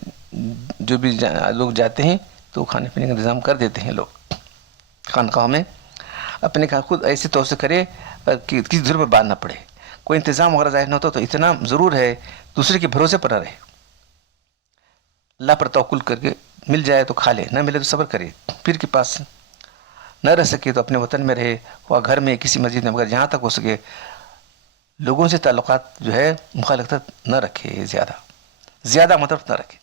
جو بھی لوگ جاتے ہیں تو کھانے پینے کا انتظام کر دیتے ہیں لوگ، خانقاہوں میں اپنے خود ایسے طور سے کرے کہ کسی دوسرے پر باندھ نہ پڑے، کوئی انتظام وغیرہ ظاہر نہ ہوتا تو اتنا ضرور ہے دوسرے کے بھروسے پر نہ رہے، اللہ پر توکل کر کے مل جائے تو کھا لے، نہ ملے تو صبر کرے، پیر کے پاس نہ رہ سکے تو اپنے وطن میں رہے، اور گھر میں کسی مسجد میں، مگر جہاں تک ہو سکے لوگوں سے تعلقات جو ہے مخالفت نہ رکھے، زیادہ مطلب نہ رکھے،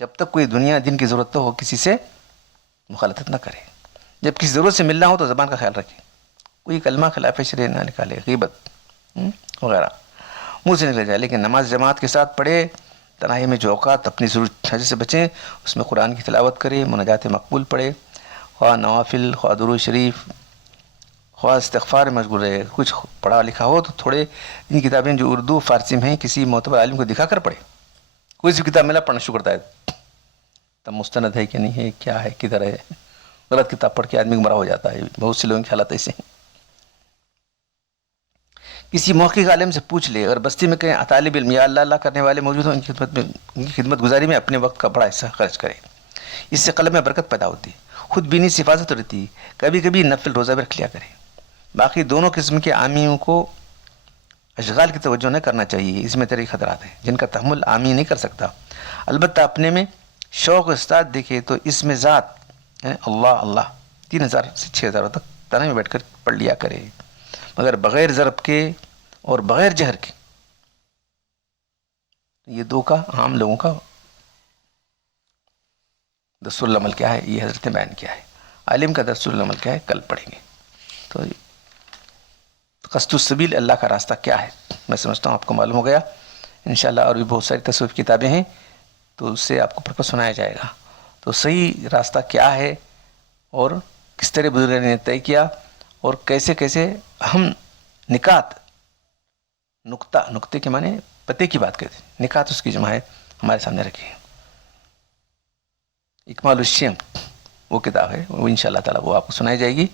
جب تک کوئی دنیا دین کی ضرورت ہو کسی سے مخالفت نہ کرے، جب کسی ضرورت سے ملنا ہو تو زبان کا خیال رکھے، کوئی کلمہ خلاف شرع نہ نکالے، غیبت وغیرہ منہ سے نکل جائے، لیکن نماز جماعت کے ساتھ پڑھے، تنہائی میں جو اوقات اپنی ضرورت حاجت سے بچیں اس میں قرآن کی تلاوت کرے، مناجات مقبول پڑھے، خواہ نوافل، خواہ درود شریف، خواہ استغفار میں مشغول رہے، کچھ پڑھا لکھا ہو تو تھوڑے ان کتابیں جو اردو فارسی میں ہیں کسی معتبر عالم کو دکھا کر پڑھے، کوئی سی کتاب ملا پڑھنا شروع کرتا ہے تب مستند ہے کہ نہیں ہے، کیا ہے، کدھر ہے، غلط کتاب پڑھ کے آدمی گمراہ ہو جاتا ہے، بہت سے لوگوں کی حالت ایسے ہیں۔ کسی موقع عالم سے پوچھ لے، اگر بستی میں کہیں طالب علم یا اللہ کرنے والے موجود ہوں ان کی خدمت گزاری میں اپنے وقت کا بڑا حصہ خرچ کرے، اس سے قلب میں برکت پیدا ہوتی ہے، خود بینی سے حفاظت رہتی، کبھی کبھی نفل روزہ بھی رکھ لیا کرے۔ باقی دونوں قسم کے عامیوں کو اشغال کی توجہ نہ کرنا چاہیے، اس میں طریق خطرات ہیں جن کا تحمل عامی نہیں کر سکتا، البتہ اپنے میں شوق و استاد دیکھے تو اس میں ذات اللہ اللہ 3000 سے 6000 تک تنہائی میں بیٹھ کر پڑھ لیا کرے، مگر بغیر ضرب کے اور بغیر جہر کے، یہ دو کا عام لوگوں کا دستور العمل کیا ہے یہ حضرت نے بیان کیا ہے، عالم کا دستور العمل کیا ہے کل پڑھیں گے۔ تو قصد السبیل اللہ کا راستہ کیا ہے میں سمجھتا ہوں آپ کو معلوم ہو گیا، انشاءاللہ اور بھی بہت ساری تصوف کتابیں ہیں تو اس سے آپ کو پڑھ کر سنایا جائے گا، تو صحیح راستہ کیا ہے اور کس طرح بزرگوں نے طے کیا اور کیسے کیسے اہم نکات، نقطے کے معنی پتے کی بات کرتے ہیں، نکات اس کی جمع ہے، ہمارے سامنے رکھی ہے۔ اکمال الشیم وہ کتاب ہے، وہ انشاءاللہ تعالیٰ وہ آپ کو سنائی جائے گی۔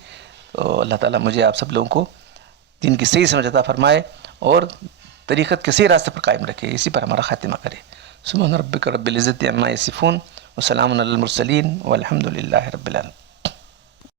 تو اللہ تعالیٰ مجھے آپ سب لوگوں کو دین کی صحیح سمجھ عطا فرمائے اور طریقت کے صحیح راستے پر قائم رکھے، اسی پر ہمارا خاتمہ کرے۔ سبحان ربک رب العزت عما یصفون وسلام علی المرسلین والحمد للہ رب العالمین۔